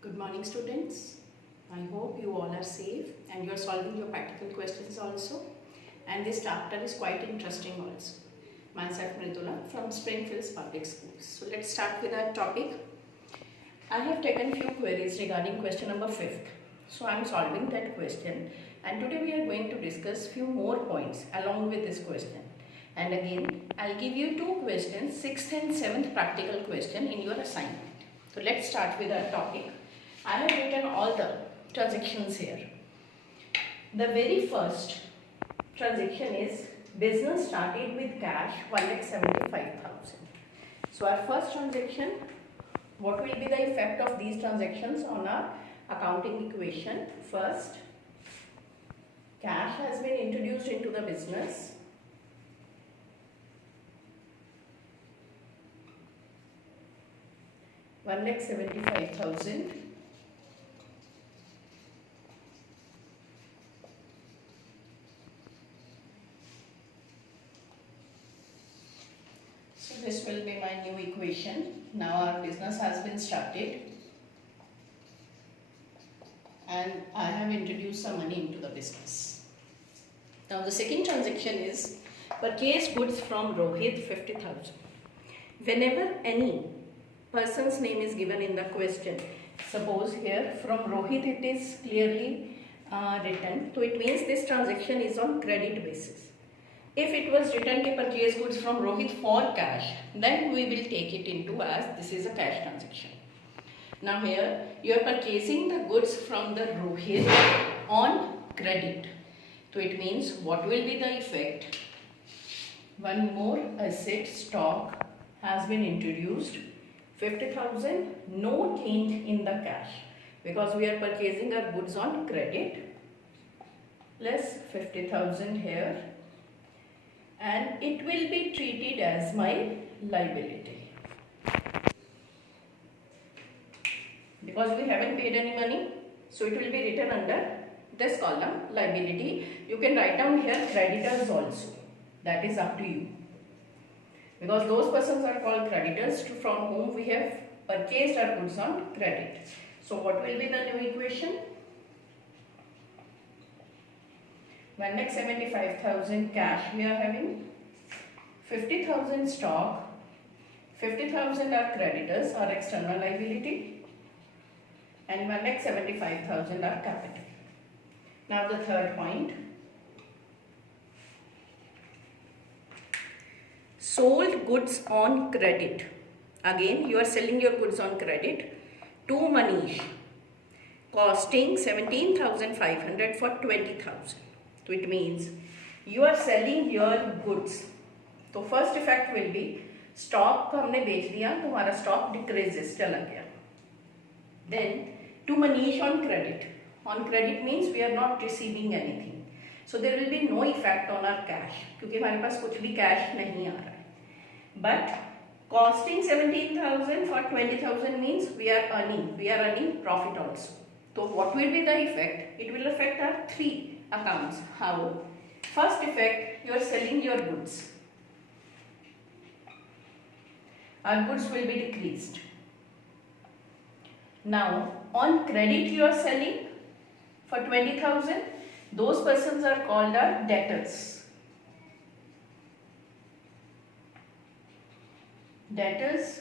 Good morning, students. I hope you all are safe and you are solving your practical questions also. And this chapter is quite interesting also. Myself Mridula from Springfield Public Schools. So let's start with our topic. I have taken few queries regarding question number 5th. So I am solving that question, and today we are going to discuss few more points along with this question. And again, I'll give you two questions, 6th and 7th practical question in your assignment. So let's start with our topic. I have written all the transactions here. The very first transaction is business started with cash 1,75,000. So our first transaction, what will be the effect of these transactions on our accounting equation? First, cash has been introduced into the business. $1,75,000. So this will be my new equation. Now our business has been started and I have introduced some money into the business. Now the second transaction is purchase goods from Rohit 50,000. Whenever any person's name is given in the question, suppose here from Rohit it is clearly written, so it means this transaction is on credit basis. If it was written to purchase goods from Rohit for cash, then we will take it into as this is a cash transaction. Now here you are purchasing the goods from the Rohit on credit. So it means what will be the effect? One more asset stock has been introduced. 50,000, no change in the cash because we are purchasing our goods on credit, plus 50,000 here, and it will be treated as my liability because we haven't paid any money, so it will be written under this column liability. You can write down here creditors also, that is up to you, because those persons are called creditors from whom we have purchased our goods on credit. So what will be the new equation? 1,75,000 cash we are having, 50,000 stock, 50,000 are creditors or external liability, and 1,75,000 are capital. Now the third point. Sold goods on credit. Again, you are selling your goods on credit to Manish, costing 17,500 for 20,000. So it means you are selling your goods. तो first effect will be stock को हमने बेच दिया तो हमारा stock decreases चला गया. Then to Manish on credit. On credit means we are not receiving anything. So there will be no effect on our cash क्योंकि हमारे पास कुछ भी cash नहीं आ रहा है. But costing 17,000 for 20,000 means we are earning profit also. So what will be the effect? It will affect our three accounts. How? First effect, you are selling your goods. Our goods will be decreased. Now on credit you are selling for 20,000. Those persons are called our debtors. Debtors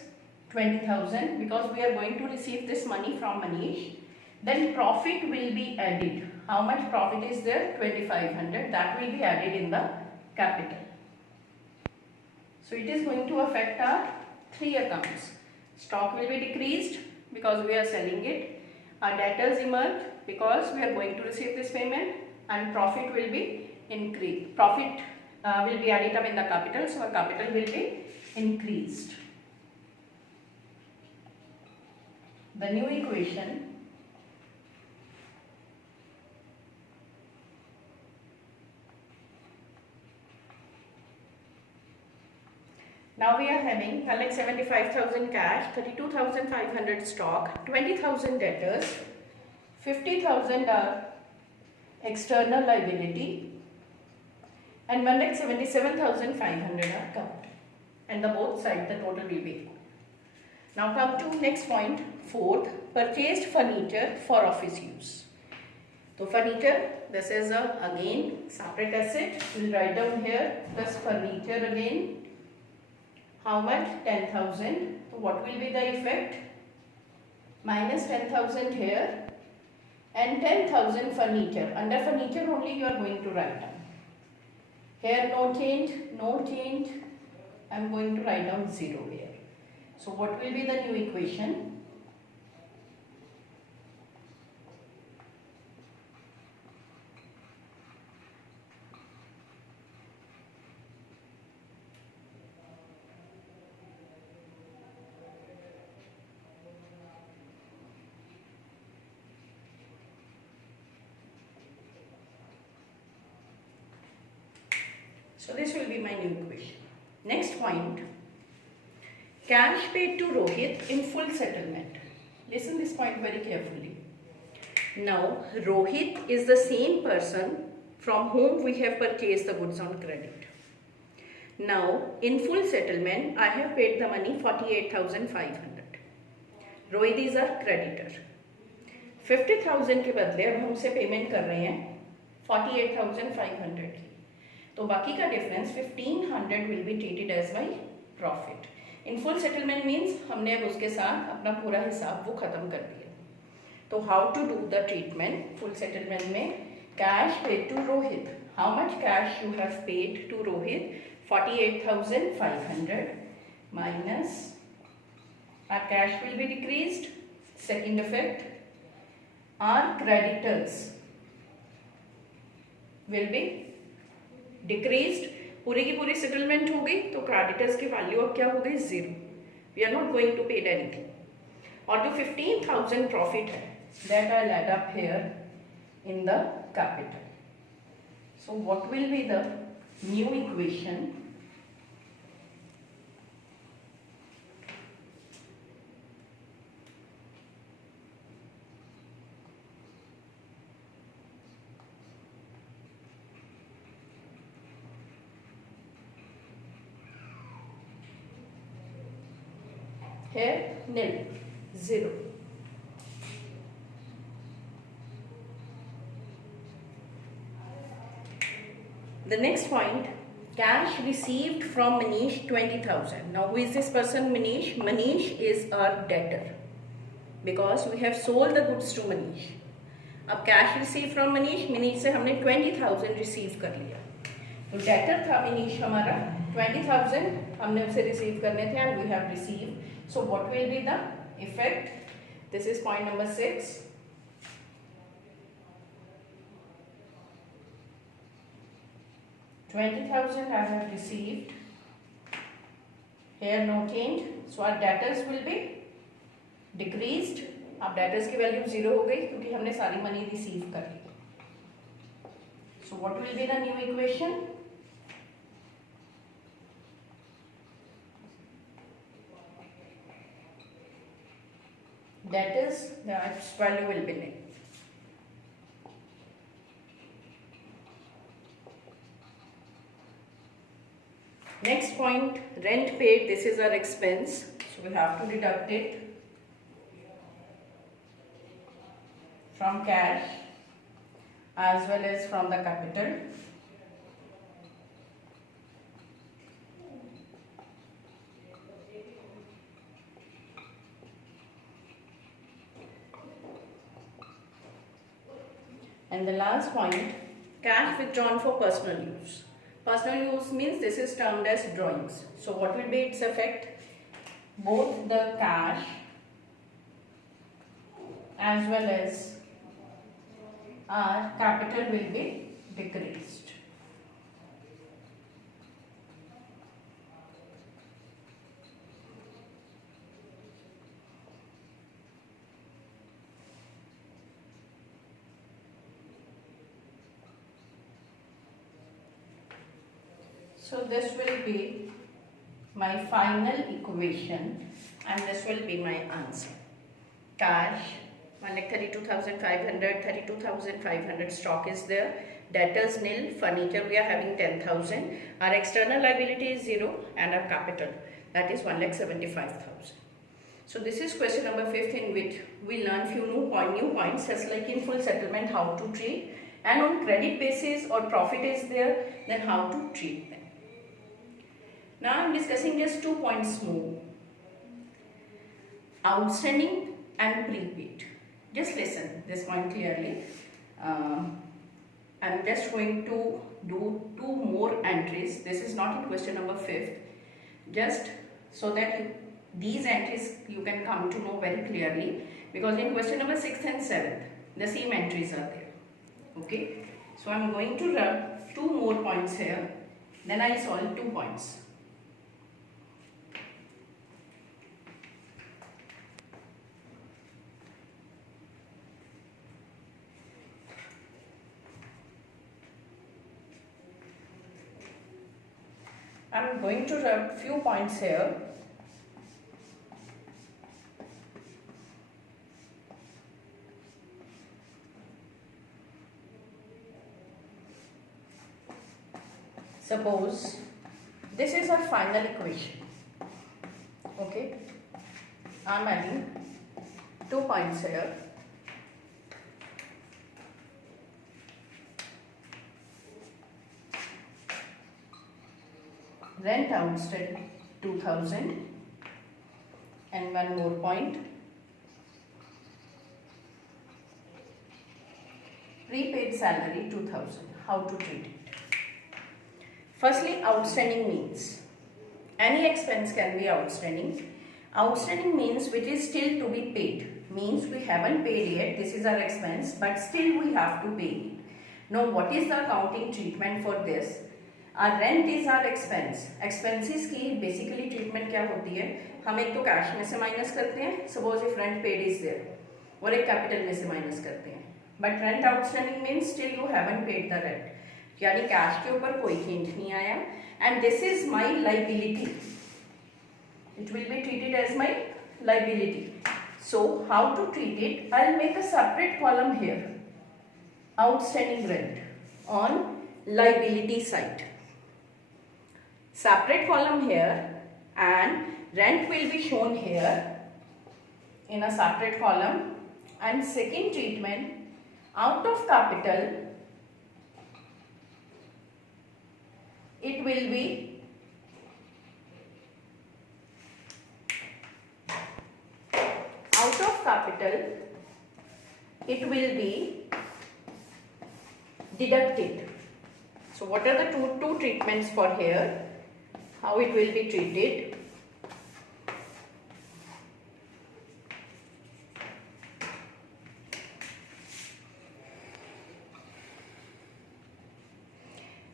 20,000 because we are going to receive this money from Manish. Then profit will be added. How much profit is there? 2,500. That will be added in the capital. So it is going to affect our three accounts. Stock will be decreased because we are selling it. Our debtors emerge because we are going to receive this payment, and profit will be increased. Profit will be added up in the capital, so our capital will be increased. The new equation now we are having 1,75,000 cash, 32,500 stock, 20,000 debtors, 50,000 are external liability, and 1,77,500 are capital. And the both sides the total will be equal. Now come to next point, fourth, purchased furniture for office use. So furniture, this is again separate asset. We'll write down here plus furniture again. How much? 10,000. So what will be the effect? Minus 10,000 here and 10,000 furniture. Under furniture only you are going to write down. Here no change, no change. I am going to write down 0 here. So what will be the new equation? So this will be my new equation. Next point, cash paid to Rohit in full settlement. Listen this point very carefully. Now Rohit is the same person from whom we have purchased the goods on credit. Now in full settlement I have paid the money 48,500. Rohit is our creditor. 50,000 के बदले अब हम उसे payment कर रहे हैं 48,500 की. तो बाकी का difference 1500 will be treated as my profit. In full settlement means हमने अब उसके साथ अपना पूरा हिसाब वो खत्म कर दिया. तो how to do the treatment full settlement में? Cash paid to Rohit. How much cash you have paid to Rohit? 48,500 minus our cash will be decreased. Second effect, our creditors will be decreased. पूरी की पूरी सेटलमेंट हो गई तो creditors की value अब क्या हो गई? 0. We are not going to pay anything. और जो 15,000 प्रॉफिट है that I add up here in the capital. So what will be the new equation? Here nil, 0. The next point, cash received from Manish 20,000. Now who is this person Manish? Manish is our debtor because we have sold the goods to Manish. अब cash received from Manish, Manish से हमने 20,000 receive कर लिया. तो debtor था Manish हमारा, 20,000 हमने उसे receive करने थे and we have received. So what will be the effect? This is point number 6. $20,000 I have received. Here no change. So our debtors will be decreased. अब debtors की value 0 हो गई क्योंकि हमने सारी money receive कर ली. So what will be the new equation? That is, the value will be nil. Next point, rent paid. This is our expense, so we have to deduct it from cash as well as from the capital. And the last point, cash withdrawn for personal use. Personal use means this is termed as drawings. So what will be its effect? Both the cash as well as our capital will be decreased. So this will be my final equation and this will be my answer. Cash, 32,500 stock is there. Debtors nil, furniture we are having 10,000. Our external liability is 0 and our capital that is 1,75,000. So this is question number 5th, in which we learn few new points, just like in full settlement how to treat, and on credit basis or profit is there, then how to treat them. Now I am discussing just 2 points more. Outstanding and prepaid. Just listen this point clearly. I'm just going to do 2 more entries. This is not in question number 5th. Just so that these entries you can come to know very clearly, because in question number 6th and 7th the same entries are there. Okay, so I'm going to rub 2 more points here, then I solve 2 points. I'm going to rub few points here. Suppose this is our final equation. Okay, I'm adding 2 points here. Rent outstanding 2000, and 1 more point. Prepaid salary 2000. How to treat it? Firstly, outstanding means any expense can be outstanding. Outstanding means which is still to be paid. Means we haven't paid yet. This is our expense, but still we have to pay it. Now, what is the accounting treatment for this? Our rent is our expense. Expenses की basically treatment क्या होती है? हम एक तो cash में से minus करते हैं, suppose if rent paid is there, और एक कैपिटल में से माइनस करते हैं. But rent outstanding means still you haven't paid the rent. यानी कैश के ऊपर कोई हिंट नहीं आया, and this is my liability. It will be treated as my liability. So how to treat it? I'll make a separate column here. Outstanding rent on liability side. Separate column here, and rent will be shown here in a separate column, and second treatment out of capital it will be out of capital it will be deducted. So what are the two treatments for here? How it will be treated?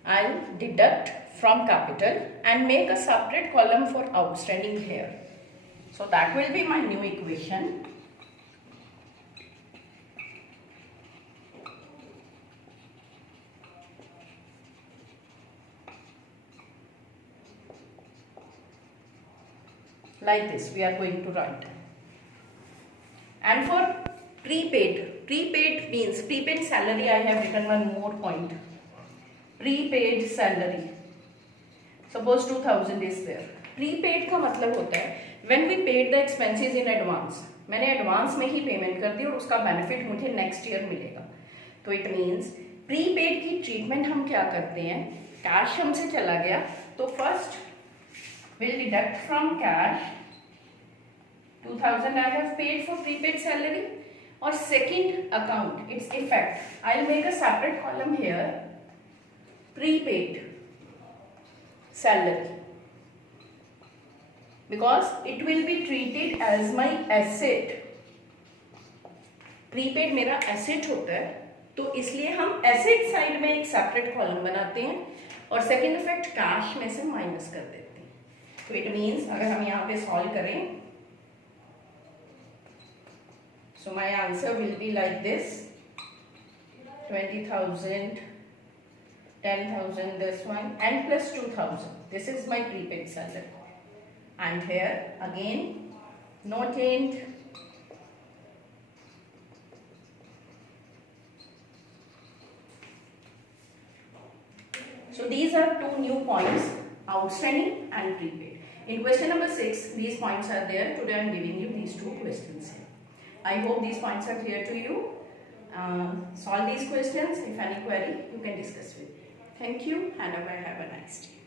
I'll deduct from capital and make a separate column for outstanding here. So that will be my new equation. Like this we are going to write. And for prepaid means prepaid salary, I have written one more point. Prepaid salary, suppose 2000 is there. Prepaid का मतलब होता है when we paid the expenses in advance. मैंने advance में ही payment कर दी और उसका benefit मुझे नेक्स्ट ईयर मिलेगा. तो इट मीन्स प्रीपेड की ट्रीटमेंट हम क्या करते हैं? कैश हमसे चला गया तो first will deduct from cash 2000 I have paid for prepaid salary, or second account its effect. I'll make a separate column here, prepaid salary, because it will be treated as my asset. prepaid मेरा asset होता है, तो इसलिए हम asset side में एक separate column बनाते हैं और second effect cash में से माइनस कर देते हैं. तो इट मीन्स अगर हम यहाँ पे सॉल्व करें, so my answer will be like this. 20,000, 10,000 this one, and plus 2,000. This is my prepaid salary. And here again no change. So these are 2 new points, outstanding and prepaid. In question number 6, these points are there. Today I am giving you these 2 questions here. I hope these points are clear to you. Solve these questions. If any query, you can discuss with me. Thank you and have a nice day.